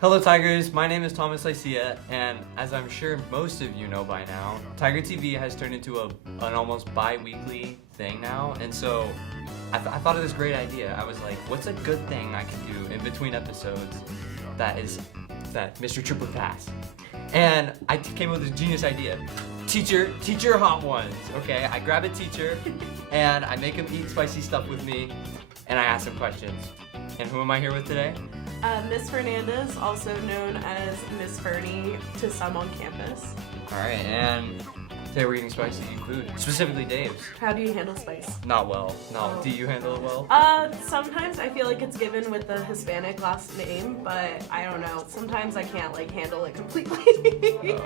Hello Tigers, my name is Thomas Lycia, and as I'm sure most of you know by now, Tiger TV has turned into an almost bi-weekly thing now, and so I thought of this great idea. I was like, what's a good thing I can do in between episodes that Mr. Triple Pass? And I came up with this genius idea. Teacher Hot Ones, okay? I grab a teacher, and I make him eat spicy stuff with me, and I ask him questions. And who am I here with today? Miss Fernandez, also known as Miss Fernie to some on campus. Alright, and today we're eating spicy food, specifically Dave's. How do you handle spice? Not well. No. Do you handle it well? Sometimes I feel like it's given with the Hispanic last name, but I don't know. Sometimes I can't handle it completely.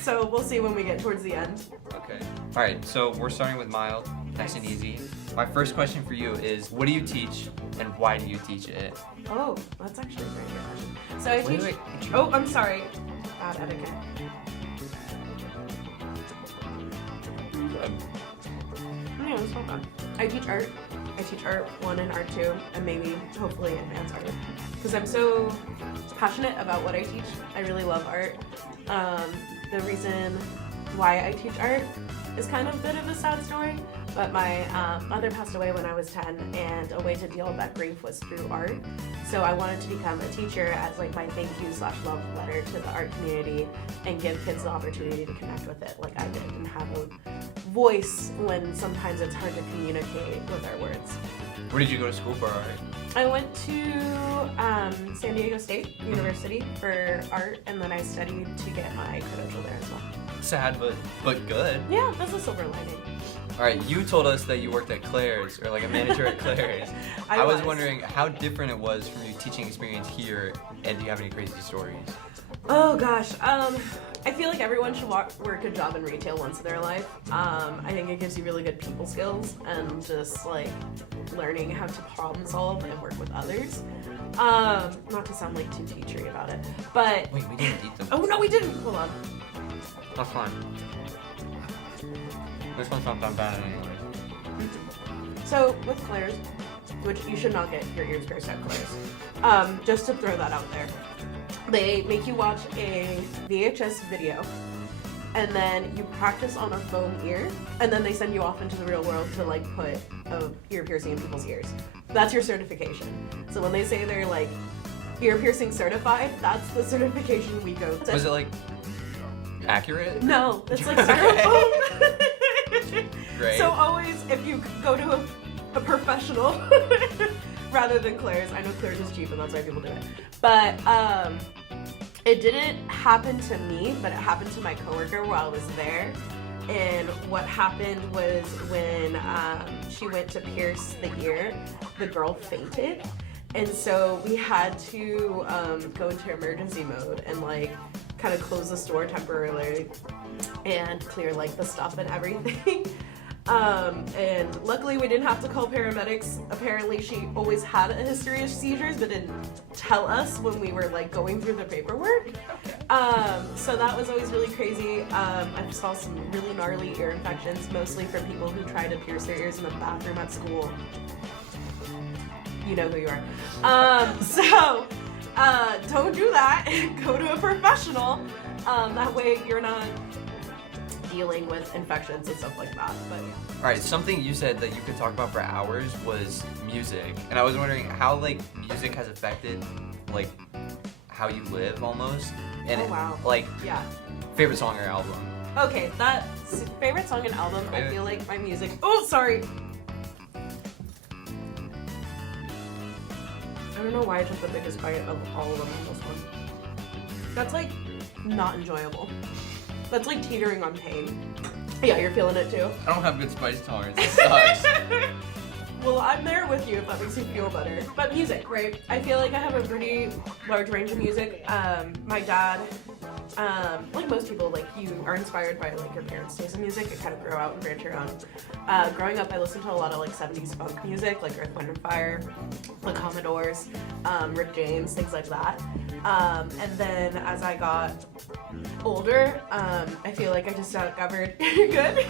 So we'll see when we get towards the end. Okay. Alright, so we're starting with mild, nice and easy. My first question for you is, what do you teach and why do you teach it? Oh, that's actually a very good question. So I teach... Wait. Oh, I'm sorry. Bad etiquette. No, it's not bad. I teach art. I teach art 1 and art 2, and maybe, hopefully, advanced art. Because I'm so passionate about what I teach. I really love art. The reason why I teach art is kind of a bit of a sad story, but my mother passed away when I was 10, and a way to deal with that grief was through art. So I wanted to become a teacher as my thank you / love letter to the art community and give kids the opportunity to connect with it like I did and have a voice when sometimes it's hard to communicate with our words. Where did you go to school for art? I went to San Diego State University for art, and then I studied to get my credential there as well. Sad, but good. Yeah, that's a silver lining. Alright, you told us that you worked at Claire's, or like a manager at Claire's. I was wondering how different it was from your teaching experience here, and do you have any crazy stories? Oh gosh, I feel like everyone should work a job in retail once in their life. I think it gives you really good people skills and just learning how to problem solve and work with others. Not to sound too teachery about it, but... Wait, we didn't eat them. Oh no, we didn't! Hold on. That's fine. This one's not that bad anyway. So, with Claire's, which you should not get your ears pierced at Claire's, just to throw that out there, they make you watch a VHS video, and then you practice on a foam ear, and then they send you off into the real world to put a ear piercing in people's ears. That's your certification. So when they say they're ear piercing certified, that's the certification we go to. Was it accurate? No, it's styrofoam. Great. So always, if you go to a professional rather than Claire's, I know Claire's is cheap and that's why people do it, but it didn't happen to me, but it happened to my coworker while I was there. And what happened was when she went to pierce the ear, the girl fainted, and so we had to go into emergency mode and kind of close the store temporarily and clear the stuff and everything. And luckily we didn't have to call paramedics. Apparently she always had a history of seizures but didn't tell us when we were going through the paperwork. So that was always really crazy. I saw some really gnarly ear infections, mostly from people who tried to pierce their ears in the bathroom at school. You know who you are. So don't do that. Go to a professional. That way you're not dealing with infections and stuff like that. But yeah. Alright, something you said that you could talk about for hours was music. And I was wondering how music has affected how you live almost. And oh wow. Yeah. Favorite song or album? Okay, that favorite song and album, I feel like my music. Oh, sorry. I don't know why I took the biggest bite of all of them on this one. That's not enjoyable. That's teetering on pain. Yeah, you're feeling it too. I don't have good spice tolerance. It sucks. Well, I'm there with you if that makes you feel better. But music, right? I feel like I have a pretty large range of music. My dad, like most people, you are inspired by your parents' taste in music. It kind of grow out and branch your own. Growing up, I listened to a lot of 70s funk music, like Earth, Wind & Fire, the Commodores, Rick James, things like that. And then as I got older, I feel like I just discovered good.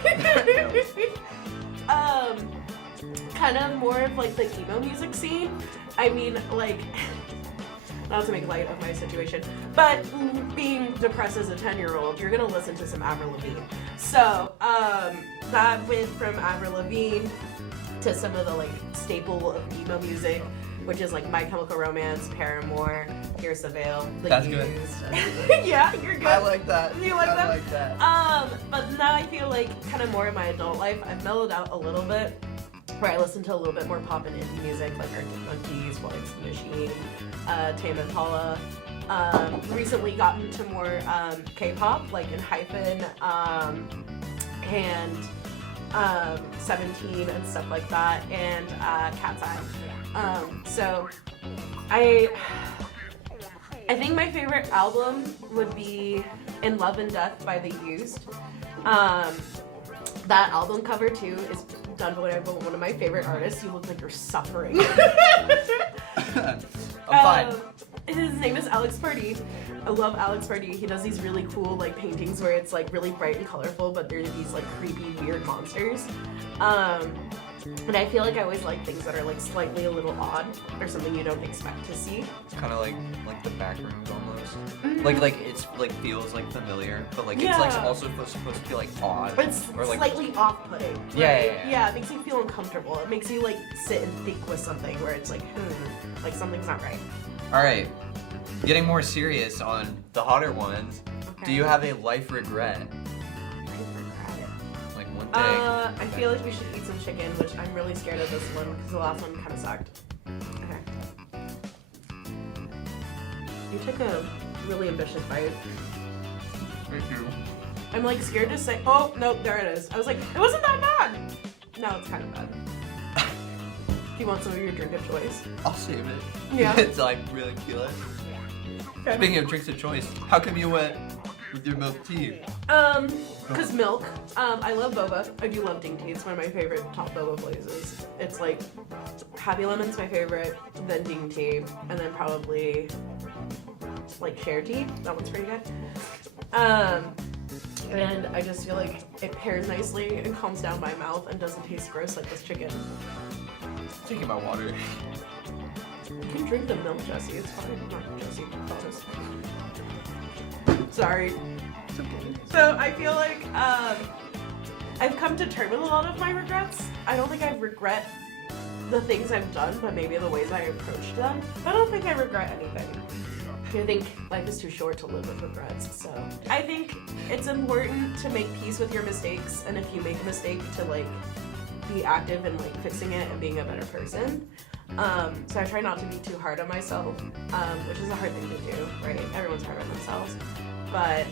Kind of more of the emo music scene. I mean, not to make light of my situation, but being depressed as a 10-year-old, you're gonna listen to some Avril Lavigne. So that went from Avril Lavigne to some of the like staple of emo music, which is like My Chemical Romance, Paramore, Pierce the Veil, The That's Used. good. Yeah, you're good. I like that. You like that? I like that. But now I feel like kind of more in my adult life, I've mellowed out a little bit, where I listen to a little bit more pop and indie music, like Arctic Monkeys, Florence and the Machine, Tame Impala. Recently gotten to more K-pop, like in Hyphen, and 17 and stuff like that, and Cat's Eye. So I think my favorite album would be In Love and Death by The Used. That album cover too is done by one of my favorite artists. You look like you're suffering. I'm fine. His name is Alex Pardee. I love Alex Pardee. He does these really cool like paintings where it's like really bright and colorful, but they're these like creepy, weird monsters. And I feel like I always like things that are like slightly a little odd or something you don't expect to see. It's kind of like the back rooms almost. Mm-hmm. Like it's like feels like familiar, but like it's like also supposed to be like odd. It's or like slightly off-putting. Right? Yeah. Yeah, it makes you feel uncomfortable. It makes you like sit and think with something where it's like, like something's not right. All right, getting more serious on the hotter ones. Okay. Do you have a life regret? Like one thing? I feel like we should eat some chicken, which I'm really scared of this one because the last one kind of sucked. Okay. You took a really ambitious bite. Thank you. I'm like scared to say, oh, no, there it is. I was like, it wasn't that bad. No, it's kind of bad. Do you want some of your drink of choice? I'll save it. Yeah. Until I really feel it. Okay. Speaking of drinks of choice, how come you went with your milk tea? Cause milk. I love boba. I do love Ding Tea. It's one of my favorite top boba places. It's like Happy Lemon's my favorite, then Ding Tea, and then probably like Share Tea. That one's pretty good. And I just feel like it pairs nicely and calms down my mouth and doesn't taste gross like this chicken. Taking my water. You can drink the milk, Jesse. It's fine. Not Jesse. Promise. Sorry. It's okay. So I feel like I've come to terms with a lot of my regrets. I don't think I regret the things I've done, but maybe the ways I approached them. I don't think I regret anything. I think life is too short to live with regrets. So I think it's important to make peace with your mistakes, and if you make a mistake, to like be active in like fixing it and being a better person. So I try not to be too hard on myself, which is a hard thing to do, right? Everyone's hard on themselves. But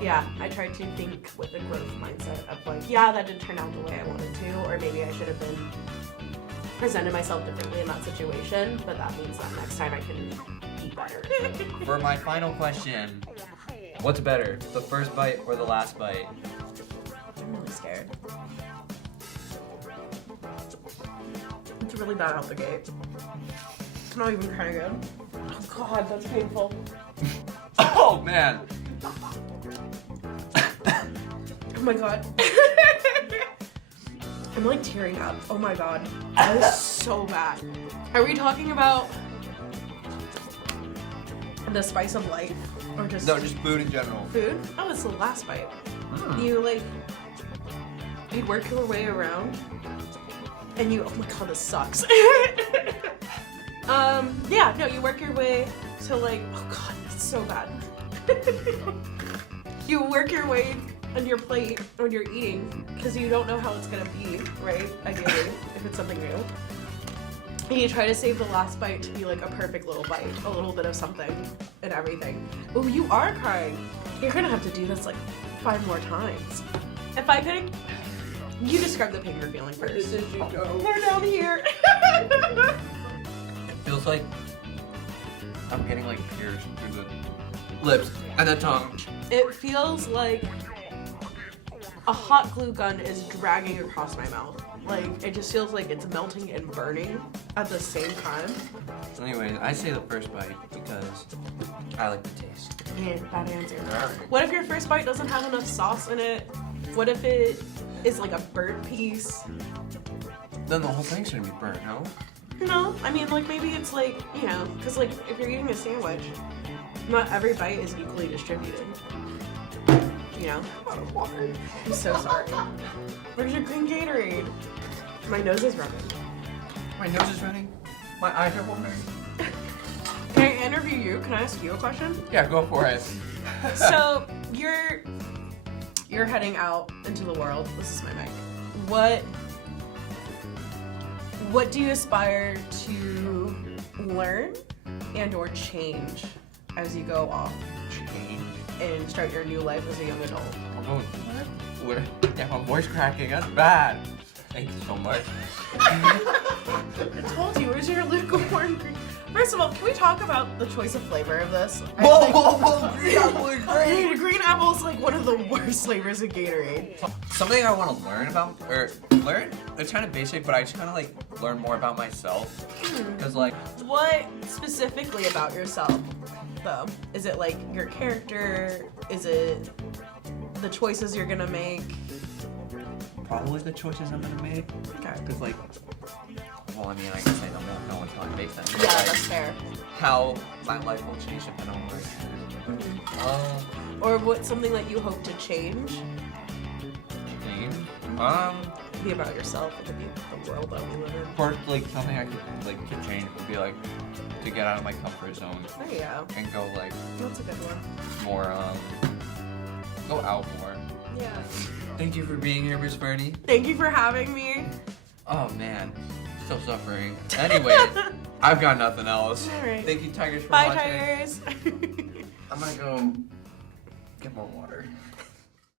yeah, I try to think with a growth mindset of like, yeah, that didn't turn out the way I wanted to, or maybe I should have been presented myself differently in that situation, but that means that next time I can be better. For my final question, what's better, the first bite or the last bite? I'm really scared. It's really bad out the gate. It's not even kind of good. Oh god, that's painful. Oh man! Oh my god. I'm like tearing up. Oh my god. That is so bad. Are we talking about the spice of life? Or just No, just food in general. food? Oh, it's the last bite. You work your way around and you, oh my god, this sucks. Yeah, no, you work your way to like, oh god, it's so bad. You work your way on your plate when you're eating because you don't know how it's gonna be, right? Ideally, if it's something new. And you try to save the last bite to be like a perfect little bite, a little bit of something and everything. Oh, you are crying. You're gonna have to do this like 5 more times. If I could, you describe the pain you're feeling first. Where did you go? They're down here. It feels like I'm getting like pierced through the lips and the tongue. It feels like a hot glue gun is dragging across my mouth. Like, it just feels like it's melting and burning at the same time. Anyways, I say the first bite because I like the taste. Yeah, bad answer. Alright. What if your first bite doesn't have enough sauce in it? What if it is like a burnt piece? Then the whole thing's gonna be burnt, no? No, I mean, like, maybe it's like, you know, because, like, if you're eating a sandwich, not every bite is equally distributed. You know? I'm so sorry. Where's your green Gatorade? My nose is running. My nose is running. My eyes are watering. Can I interview you? Can I ask you a question? Yeah, go for it. So, you're heading out into the world. This is my mic. What do you aspire to learn and or change as you go off Change. and start your new life as a young adult? Yeah, my voice cracking. That's bad. Thank you so much. I told you, where's your lukewarm green? First of all, can we talk about the choice of flavor of this? Whoa, green apple is great. Green apple is like one of the worst flavors of Gatorade. Something I want to learn about, it's kind of basic, but I just kind of like learn more about myself. Because like, What specifically about yourself, though? Is it like your character? Is it the choices you're gonna make? probably the choices I'm gonna make. Okay. Because like, well, I mean, I can say no more, no one's gonna base that. Yeah, that's fair. How my life will change depending on what Or what's something that you hope to change? Be about yourself. It could be the world that we live in. Or like something I could change would be like to get out of my comfort zone There you go. and go like That's a good one. more go out more. Yeah. Thank you for being here, Miss Bernie. Thank you for having me. Oh man, still suffering. Anyway, I've got nothing else. All right. Thank you, Tigers, for Bye, watching. Tigers. I'm gonna go get more water.